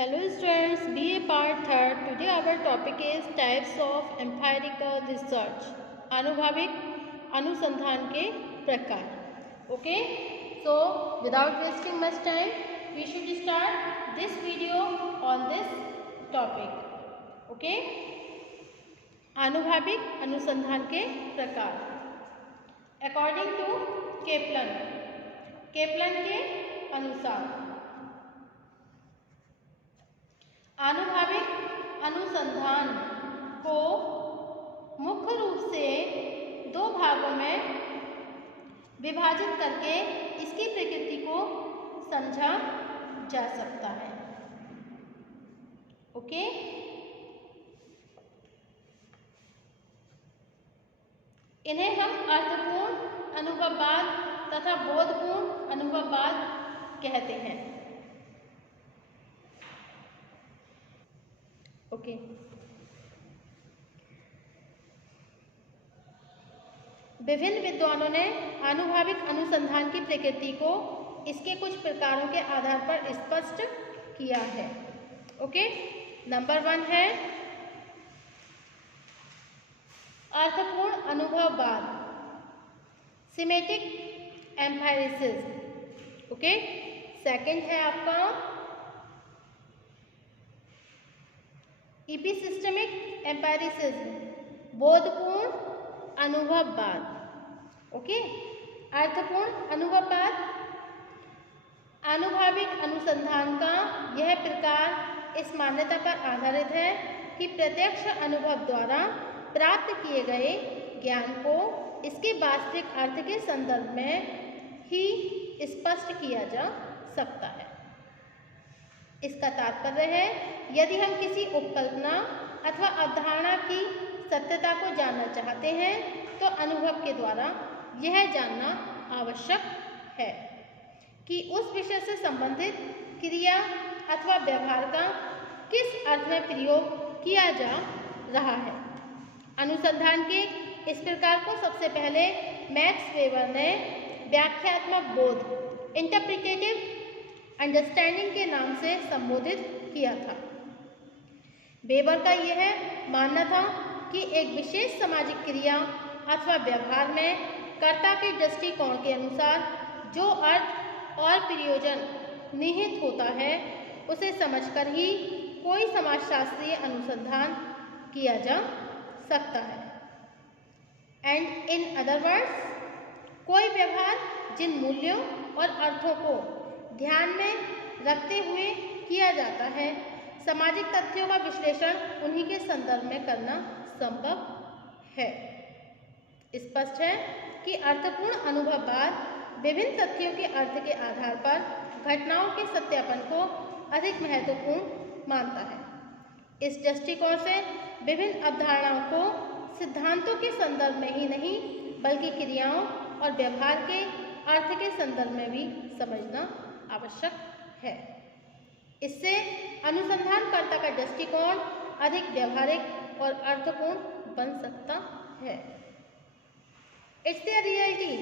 Hello students, BA part 3rd. Today our topic is types of empirical research. आनुभविक अनुसंधान के प्रकार. Okay, so without wasting much time, we should start this video on this topic. Okay, आनुभविक अनुसंधान के प्रकार. According to Kaplan के अनुसार आनुभविक अनुसंधान को मुख्य रूप से दो भागों में विभाजित करके इसकी प्रकृति को समझा जा सकता है. ओके, इन्हें हम अर्थपूर्ण अनुभववाद तथा बोधपूर्ण अनुभववाद कहते हैं. ओके, विभिन्न विद्वानों ने आनुभविक अनुसंधान की प्रकृति को इसके कुछ प्रकारों के आधार पर स्पष्ट किया है. ओके, नंबर 1 है अर्थपूर्ण अनुभववाद, सिमेटिक एम्पायरिसिज्म. ओके, सेकंड है आपका इपिसिस्टमिक एम्पायरिसिज्म, बोधपूर्ण अनुभववाद. ओके, अर्थपूर्ण अनुभववाद आनुभविक अनुसंधान का यह प्रकार इस मान्यता पर आधारित है कि प्रत्यक्ष अनुभव द्वारा प्राप्त किए गए ज्ञान को इसके वास्तविक अर्थ के संदर्भ में ही स्पष्ट किया जा सकता है. इसका तात्पर्य है यदि हम किसी उपकल्पना अथवा अवधारणा की सत्यता को जानना चाहते हैं तो अनुभव के द्वारा यह जानना आवश्यक है कि उस विषय से संबंधित क्रिया अथवा व्यवहार का किस अर्थ में प्रयोग किया जा रहा है. अनुसंधान के इस प्रकार को सबसे पहले मैक्स वेबर ने व्याख्यात्मक बोध, इंटरप्रिटेटिव अंडरस्टैंडिंग के नाम से संबोधित किया था. वेबर का यह मानना था कि एक विशेष सामाजिक क्रिया अथवा व्यवहार में कर्ता के दृष्टिकोण के अनुसार जो अर्थ और प्रयोजन निहित होता है उसे समझकर ही कोई समाजशास्त्रीय अनुसंधान किया जा सकता है. एंड इन अदर वर्ड्स, कोई व्यवहार जिन मूल्यों और अर्थों को ध्यान में रखते हुए किया जाता है, सामाजिक तथ्यों का विश्लेषण उन्हीं के संदर्भ में करना संभव है. स्पष्ट है कि अर्थपूर्ण अनुभववाद विभिन्न तथ्यों के अर्थ के आधार पर घटनाओं के सत्यापन को अधिक महत्वपूर्ण मानता है. इस दृष्टिकोण से विभिन्न अवधारणाओं को सिद्धांतों के संदर्भ में ही नहीं बल्कि क्रियाओं और व्यवहार के अर्थ के संदर्भ में भी समझना आवश्यक है. इससे अनुसंधानकर्ता का दृष्टिकोण अधिक व्यवहारिक और अर्थपूर्ण बन सकता है. इट्स द रियलिटी,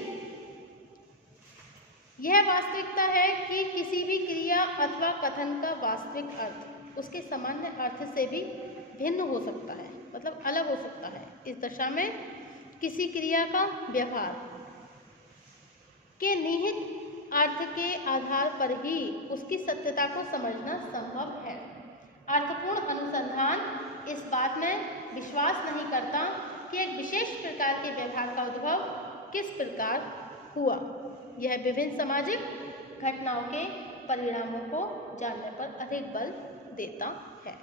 यह वास्तविकता है कि किसी भी क्रिया अथवा कथन का वास्तविक अर्थ उसके सामान्य अर्थ से भी भिन्न हो सकता है, मतलब अलग हो सकता है. इस दशा में किसी क्रिया का व्यवहार के निहित अर्थ के आधार पर ही उसकी सत्यता को समझना संभव है. अर्थपूर्ण अनुसंधान इस बात में विश्वास नहीं करता कि एक विशेष प्रकार के व्यवहार का उद्भव किस प्रकार हुआ. यह विभिन्न सामाजिक घटनाओं के परिणामों को जानने पर अधिक बल देता है.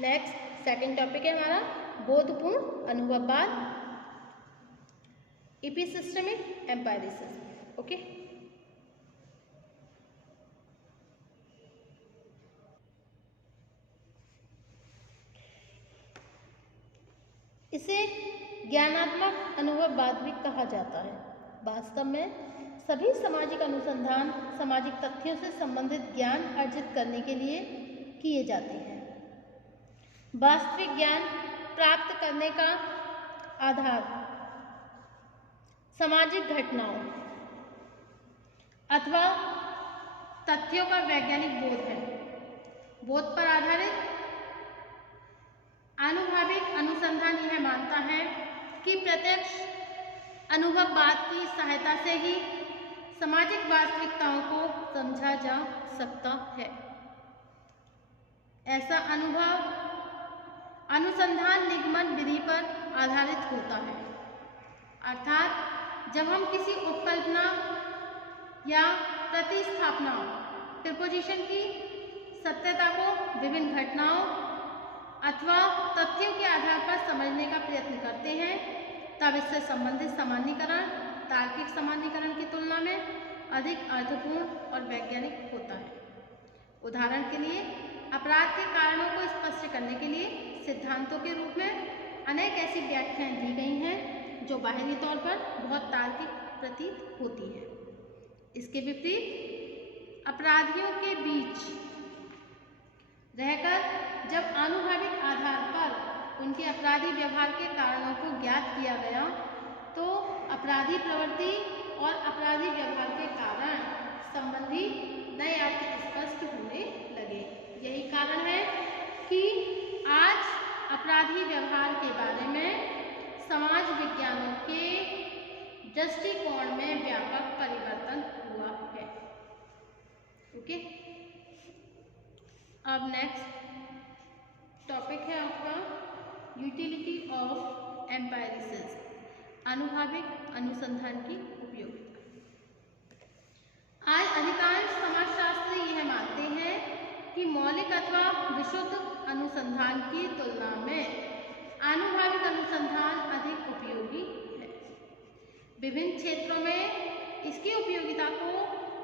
नेक्स्ट, सेकंड टॉपिक है हमारा बोधपूर्ण अनुभववाद, इपिसिस्टमिक एम्पायरिसिज्म. ओके, इसे ज्ञानात्मक अनुभववाद भी कहा जाता है. वास्तव में सभी सामाजिक अनुसंधान सामाजिक तथ्यों से संबंधित ज्ञान अर्जित करने के लिए किए जाते हैं. वास्तविक ज्ञान प्राप्त करने का आधार सामाजिक घटनाओं अथवा तथ्यों का वैज्ञानिक बोध है. बोध पर आधारित। आनुभविक अनुसंधान यह मानता है कि प्रत्यक्ष अनुभववाद की सहायता से ही सामाजिक वास्तविकताओं को समझा जा सकता है। ऐसा अनुभव अनुसंधान निगमन विधि पर आधारित होता है, अर्थात जब हम किसी उपकल्पना या प्रतिस्थापना प्रिपोजिशन की सत्यता को विभिन्न घटनाओं अथवा तथ्यों के आधार पर समझने का प्रयत्न करते हैं, तब इससे संबंधित सामान्यीकरण तार्किक सामान्यीकरण की तुलना में अधिक अर्थपूर्ण और वैज्ञानिक होता है। उदाहरण के लिए, अपराध के कारणों को स्पष्ट करने के लिए सिद्धांतों के रूप में अनेक ऐसी व्याख्याएं दी गई हैं जो बाहरी तौर पर बहुत तार्किक प्रतीत होती है। इसके विपरीत अपराधियों के बीच रहकर जब आनुभविक आधार पर उनके अपराधी व्यवहार के कारणों को ज्ञात किया गया, तो अपराधी प्रवृत्ति और अपराधी व्यवहार के कारण संबंधी नए अर्थ स्पष्ट होने लगे। यही कारण है कि आज अपराधी व्यवहार के बारे में समाज विज्ञानों के दृष्टिकोण में व्यापक परिवर्तन हुआ है। ओके, अब नेक्स्ट टॉपिक है आपका यूटिलिटी ऑफ एम्पायरिसिस, आनुभविक अनुसंधान की उपयोगिता। आज अधिकांश समाजशास्त्री यह मानते हैं कि मौलिक अथवा विशुद्ध अनुसंधान की तुलना में आनुभविक अनुसंधान अधिक उपयोगी है। विभिन्न क्षेत्रों में इसकी उपयोगिता को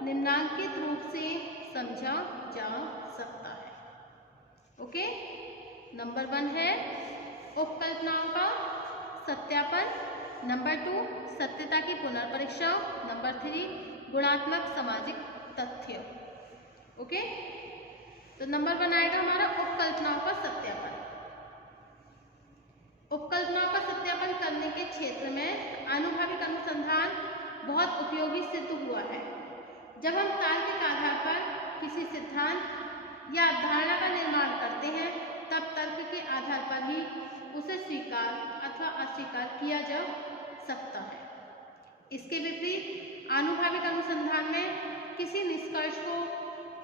निम्नांकित रूप से समझा जा सकता है। ओके, नंबर 1 है उपकल्पनाओं का सत्यापन। नंबर 2 सत्यता की पुनर्परीक्षा। नंबर 3 गुणात्मक सामाजिक तथ्य। ओके, तो नंबर 1 आएगा हमारा उपकल्पनाओं का सत्यापन। उपकल्पनाओं का सत्यापन करने के क्षेत्र में आनुभविक अनुसंधान बहुत उपयोगी सिद्ध हुआ है। जब हम तार्किक आधार पर किसी सिद्धांत या अवधारणा का निर्माण करते हैं, तब तर्क के आधार पर ही उसे स्वीकार अथवा अस्वीकार किया जा सकता है। इसके विपरीत आनुभविक अनुसंधान में किसी निष्कर्ष को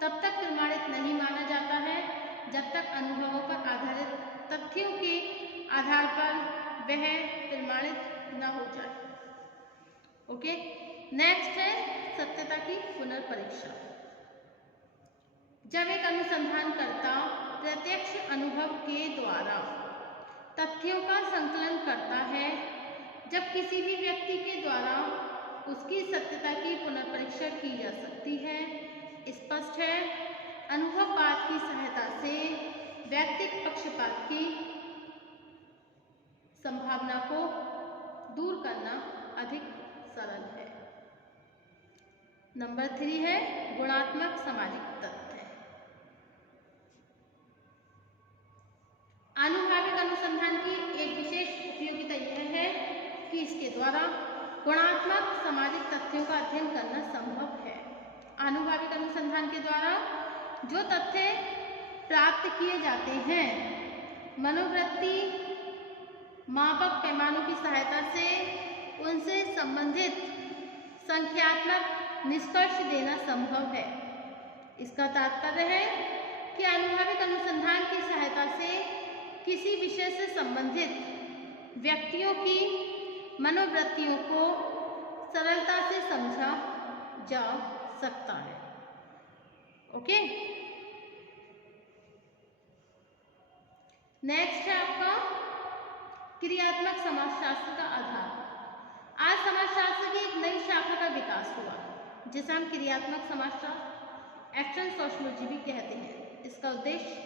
तब तक प्रमाणित नहीं माना जाता है जब तक अनुभवों पर आधारित तथ्यों के आधार पर वह प्रमाणित न हो जाए। ओके, नेक्स्ट है सत्यता की पुनर्परीक्षा। जब एक अनुसंधानकर्ता प्रत्यक्ष अनुभव के द्वारा तथ्यों का संकलन करता है, जब किसी भी व्यक्ति के द्वारा उसकी सत्यता की पुनर्परीक्षा की जा सकती है, स्पष्ट है अनुभववाद की सहायता से व्यक्तिगत पक्षपात की संभावना को दूर करना अधिक सरल है। नंबर 3 है गुणात्मक सामाजिक तथ्य। आनुभविक अनुसंधान की एक विशेष उपयोगिता यह है कि इसके द्वारा गुणात्मक सामाजिक तथ्यों का अध्ययन करना संभव है। आनुभविक अनुसंधान के द्वारा जो तथ्य प्राप्त किए जाते हैं, मनोवृत्ति मापक पैमानों की सहायता से उनसे संबंधित संख्यात्मक निष्कर्ष देना संभव है। इसका तात्पर्य है कि आनुभविक अनुसंधान की सहायता से किसी विषय से संबंधित व्यक्तियों की मनोवृत्तियों को सरलता से समझा जा सकता है। ओके, नेक्स्ट है आपका क्रियात्मक समाजशास्त्र का आधार। आज समाजशास्त्र की एक नई शाखा का विकास हुआ, जिसे हम क्रियात्मक समाजशास्त्र एक्शन सोशियोलॉजी भी कहते हैं। इसका उद्देश्य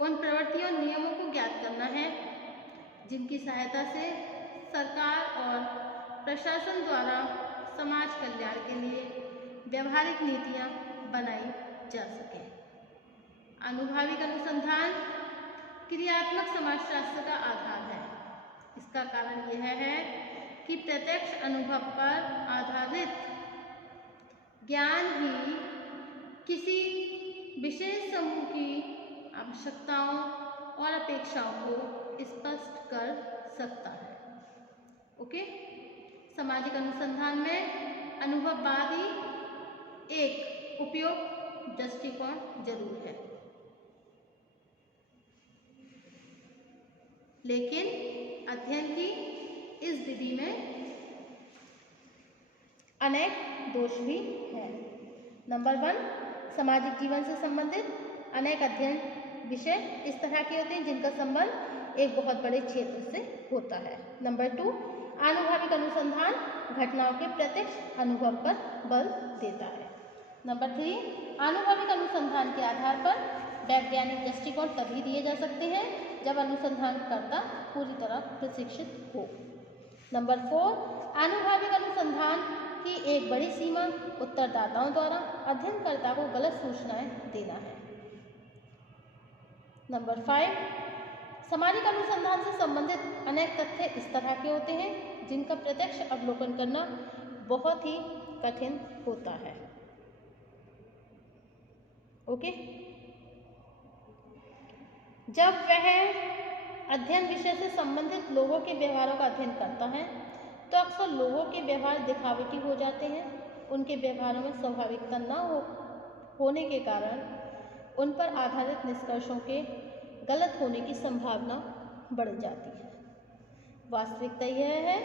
उन प्रवृत्तियों और नियमों को ज्ञात करना है जिनकी सहायता से सरकार और प्रशासन द्वारा समाज कल्याण के लिए व्यवहारिक नीतियाँ बनाई जा सके। आनुभविक अनुसंधान क्रियात्मक समाजशास्त्र का आधार है। इसका कारण यह है कि प्रत्यक्ष अनुभव पर आधारित ज्ञान ही किसी विशेष समूह की आवश्यकताओं और अपेक्षाओं को स्पष्ट कर सकता है। ओके, सामाजिक अनुसंधान में अनुभववादी एक उपयुक्त दृष्टिकोण जरूर है, लेकिन अध्ययन की इस विधि में अनेक दोष भी हैं। नंबर 1, सामाजिक जीवन से संबंधित अनेक अध्ययन विषय इस तरह के होते हैं जिनका संबंध एक बहुत बड़े क्षेत्र से होता है। नंबर 2, आनुभविक अनुसंधान घटनाओं के प्रत्यक्ष अनुभव पर बल देता है। नंबर 3, आनुभविक अनुसंधान के आधार पर वैज्ञानिक दृष्टिकोण तभी दिए जा सकते हैं जब अनुसंधानकर्ता पूरी तरह प्रशिक्षित हो। नंबर 4, आनुभविक अनुसंधान की एक बड़ी सीमा उत्तरदाताओं द्वारा अध्ययनकर्ता को गलत सूचनाएं देना है। नंबर 5, सामाजिक अनुसंधान से संबंधित अनेक तथ्य इस तरह के होते हैं जिनका प्रत्यक्ष अवलोकन करना बहुत ही कठिन होता है। ओके, जब वह अध्ययन विषय से संबंधित लोगों के व्यवहारों का अध्ययन करता है तो अक्सर लोगों के व्यवहार दिखावटी हो जाते हैं। उनके व्यवहारों में स्वाभाविकता न होने के कारण उन पर आधारित निष्कर्षों के गलत होने की संभावना बढ़ जाती है। वास्तविकता यह है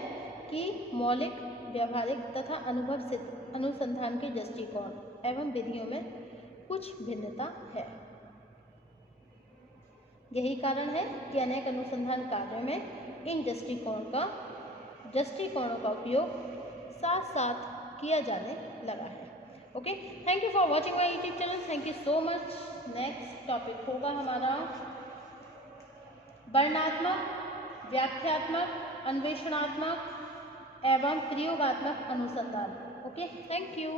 कि मौलिक, व्यावहारिक तथा अनुभव सिद्ध अनुसंधान के दृष्टिकोण एवं विधियों में कुछ भिन्नता है। यही कारण है कि अनेक अनुसंधान कार्यों में इन दृष्टिकोणों का उपयोग साथ साथ किया जाने लगा है। Okay, thank you for watching my YouTube channel. Thank you so much. Next topic होगा हमारा वर्णनात्मक, व्याख्यात्मक, अन्वेषणात्मक एवं प्रयोगात्मक अनुसंधान। Okay, thank you.